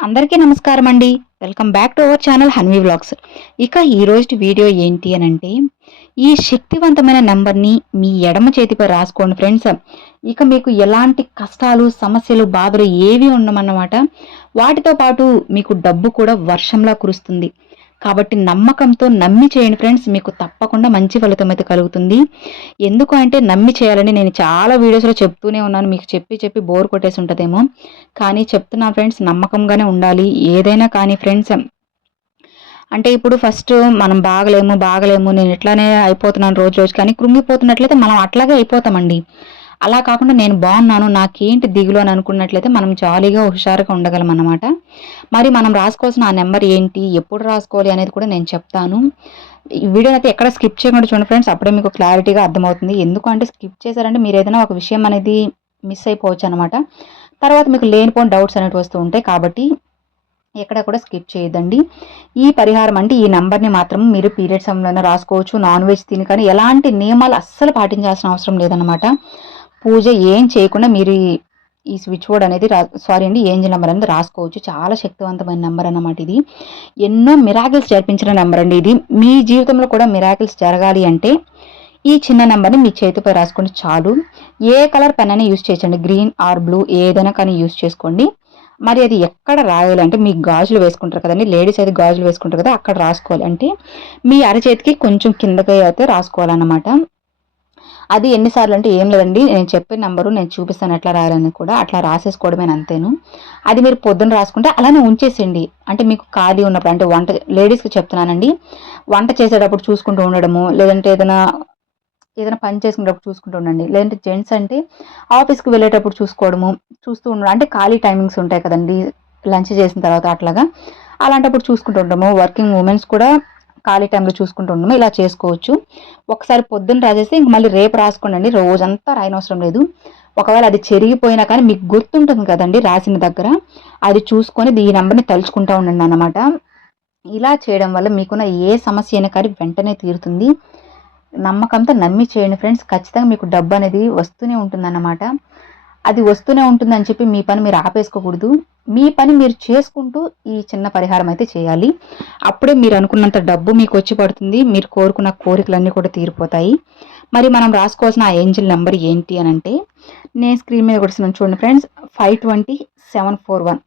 అందరికీ నమస్కారం అండి. Welcome back to our channel Hanvi vlogs. ఇక ఈ రోజు వీడియో ఏంటి అనంటే, ఈ శక్తివంతమైన నంబర్‌ని మీ ఎడమ చేతిపై రాసుకోండి ఫ్రెండ్స్. ఇక మీకు ఎలాంటి కష్టాలు, సమస్యలు, బాధలు ఏవి ఉండమన్నమాట. వాటితో పాటు మీకు డబ్బు కూడా వర్షంలా కురుస్తుంది. కాబట్టి నమ్మకంతో నమ్మి చేయండి ఫ్రెండ్స్. మీకు తప్పకుండా మంచి ఫలితం అయితే కలుగుతుంది. ఎందుకు అంటే నమ్మి చేయాలని నేను చాలా వీడియోస్‌లో చెప్తూనే ఉన్నాను. మీకు చెప్పి చెప్పి బోర్ కొట్టేసి ఉంటదేమో. కానీ చెప్తున్నాను ఫ్రెండ్స్, నమ్మకంగానే ఉండాలి. ఏదైనా కానీ ఫ్రెండ్స్, అంటే ఇప్పుడు ఫస్ట్ మనం బాగలేము నేను ఇట్లానే అయిపోతున్నాను రోజు రోజుకి అని కృంగిపోతున్నట్లయితే మనం అట్లాగే అయిపోతామండి. అలా కాకుండా నేను బాగున్నాను, నాకేంటి దిగులు అని అనుకున్నట్లయితే మనం జాలీగా హుషారుగా ఉండగలం అన్నమాట. మరి మనం రాసుకోవాల్సిన ఆ నెంబర్ ఏంటి, ఎప్పుడు రాసుకోవాలి అనేది కూడా నేను చెప్తాను. ఈ వీడియోని అయితే ఎక్కడ స్కిప్ చేయకుండా చూడండి ఫ్రెండ్స్. అప్పుడే మీకు క్లారిటీగా అర్థమవుతుంది. ఎందుకు అంటే స్కిప్ చేశారంటే మీరు ఏదైనా ఒక విషయం అనేది మిస్ అయిపోవచ్చు అనమాట. తర్వాత మీకు లేనిపోని డౌట్స్ అనేవి వస్తూ ఉంటాయి. కాబట్టి ఎక్కడ కూడా స్కిప్ చేయొద్దండి. ఈ పరిహారం అంటే ఈ నంబర్‌ని మాత్రం మీరు పీరియడ్ సమయంలోనే రాసుకోవచ్చు. నాన్ వెజ్ తిని కానీ ఎలాంటి నియమాలు అస్సలు పాటించాల్సిన అవసరం లేదనమాట. పూజ ఏం చేయకుండా మీరు ఈ స్విచ్ బోర్డ్ అనేది ఏంజెల్ నంబర్ అనేది రాసుకోవచ్చు. చాలా శక్తివంతమైన నంబర్ అన్నమాట ఇది. ఎన్నో మిరాకిల్స్ జరిపించిన నంబర్ అండి ఇది. మీ జీవితంలో కూడా మిరాకిల్స్ జరగాలి అంటే ఈ చిన్న నెంబర్‌ని మీ చేతిపై రాసుకోండి చాలు. ఏ కలర్ పెన్ అయినా యూజ్ చేయొచ్చండి. గ్రీన్ ఆర్ బ్లూ ఏదైనా కానీ యూజ్ చేసుకోండి. మరి అది ఎక్కడ రాయాలి అంటే, మీకు గాజులు వేసుకుంటారు కదండీ! లేడీస్ అయితే గాజులు వేసుకుంటారు కదా! అక్కడ రాసుకోవాలి. అంటే మీ అరచేతికి కొంచెం కిందకి అయితే రాసుకోవాలన్నమాట. అది ఎన్నిసార్లు అంటే ఏం లేదండి. నేను చెప్పే నంబరు నేను చూపిస్తాను ఎట్లా రాయాలని కూడా. అట్లా రాసేసుకోవడమే అంతేను. అది మీరు పొద్దున రాసుకుంటే అలానే ఉంచేసేయండి. అంటే మీకు ఖాళీ ఉన్నప్పుడు అంటే లేడీస్‌కి చెప్తున్నానండి. వంట చేసేటప్పుడు చూసుకుంటూ ఉండడము, లేదంటే ఏదైనా పని చేసుకునేటప్పుడు చూసుకుంటూ ఉండండి. లేదంటే జెంట్స్ అంటే ఆఫీస్‌కి వెళ్ళేటప్పుడు చూస్తూ ఉండడం. అంటే ఖాళీ టైమింగ్స్ ఉంటాయి కదండీ! లంచ్ చేసిన తర్వాత అట్లాగా. అలాంటప్పుడు చూసుకుంటూ ఉండడము. వర్కింగ్ ఉమెన్స్ కూడా ఖాళీ టైంలో చూసుకుంటూ ఉండడము. ఇలా చేసుకోవచ్చు. ఒకసారి పొద్దున్న రాసేసి ఇంక మళ్ళీ రేపు రాసుకోండండి. రోజంతా రాయనవసరం లేదు. ఒకవేళ అది చెరిగిపోయినా కానీ మీకు గుర్తుంటుంది కదండీ రాసిన దగ్గర. అది చూసుకొని ఈ నంబర్‌ని తలుచుకుంటా ఉండండనమాట. ఇలా చేయడం వల్ల మీకున్న ఏ సమస్య అయినా కానీ వెంటనే తీరుతుంది. నమ్మకంతో నమ్మి చేయండి ఫ్రెండ్స్. ఖచ్చితంగా మీకు డబ్బు అనేది వస్తూనే ఉంటుందన్నమాట. అది వస్తూనే ఉంటుందని చెప్పి మీ పని మీరు ఆపేసుకోకూడదు. మీ పని మీరు చేసుకుంటూ ఈ చిన్న పరిహారం అయితే చేయాలి. అప్పుడే మీరు అనుకున్నంత డబ్బు మీకు వచ్చి పడుతుంది. మీరు కోరుకున్న కోరికలన్నీ కూడా తీరిపోతాయి. మరి మనం రాసుకోవాల్సిన ఆ ఏంజెల్ నెంబర్ ఏంటి అనంటే, నేను స్క్రీన్ మీద కొడుతున్నాను చూడండి ఫ్రెండ్స్. 520741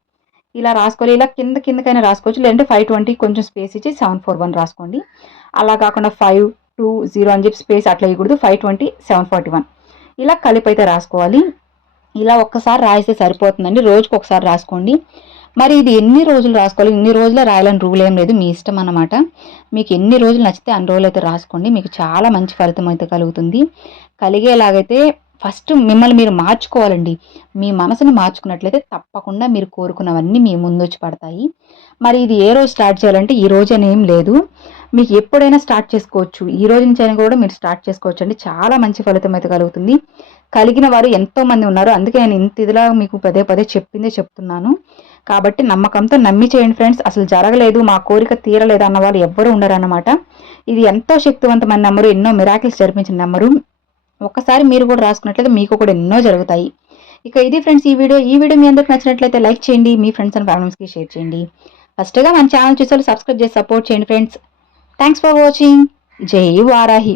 ఇలా రాసుకోవాలి. ఇలా కిందకైనా రాసుకోవచ్చు. లేదంటే 520 కొంచెం స్పేస్ ఇచ్చి 741 రాసుకోండి. అలా కాకుండా 520 అని చెప్పి స్పేస్ అట్లా ఇవ్వకూడదు. 520 741 ఇలా కలిపైతే రాసుకోవాలి. ఇలా ఒక్కసారి రాయిస్తే సరిపోతుందండి. రోజుకి ఒకసారి రాసుకోండి. మరి ఇది ఎన్ని రోజులు రాసుకోవాలి, ఇన్ని రోజులే రాయాలని రూల్ ఏం లేదు. మీ ఇష్టం అన్నమాట. మీకు ఎన్ని రోజులు నచ్చితే అన్ని రోజులు అయితే రాసుకోండి. మీకు చాలా మంచి ఫలితం అయితే కలుగుతుంది. కలిగేలాగైతే ఫస్ట్ మిమ్మల్ని మీరు మార్చుకోవాలండి. మీ మనసుని మార్చుకున్నట్లయితే తప్పకుండా మీరు కోరుకున్నవన్నీ మీ ముందొచ్చి పడతాయి. మరి ఇది ఏ రోజు స్టార్ట్ చేయాలంటే ఈ రోజు అని ఏం లేదు. మీకు ఎప్పుడైనా స్టార్ట్ చేసుకోవచ్చు. ఈ రోజు నుంచి అయినా కూడా మీరు స్టార్ట్ చేసుకోవచ్చు అండి. చాలా మంచి ఫలితం అయితే కలుగుతుంది. కలిగిన వారు ఎంతో మంది ఉన్నారు. అందుకే నేను ఇంత ఇదిలా మీకు పదే చెప్తున్నాను. కాబట్టి నమ్మకంతో నమ్మి చేయండి ఫ్రెండ్స్. అసలు జరగలేదు, మా కోరిక తీరలేదు అన్న వాళ్ళు ఎవ్వరూ ఉండరన్నమాట. ఇది ఎంతో శక్తివంతమైన నెంబరు. ఎన్నో మిరాకిల్స్ జరిపించిన నెంబరు. ఒక్కసారి మీరు కూడా రాసుకున్నట్లయితే మీకు కూడా ఎన్నో జరుగుతాయి. ఇక ఇది ఫ్రెండ్స్ ఈ వీడియో మీ అందరికి నచ్చినట్లయితే లైక్ చేయండి. మీ ఫ్రెండ్స్ అండ్ ఫ్యామిలీస్కి షేర్ చేయండి. ఫస్ట్గా మన ఛానల్ చూసి సబ్స్క్రైబ్ చేసి సపోర్ట్ చేయండి ఫ్రెండ్స్. Thanks for watching. జై వారాహి.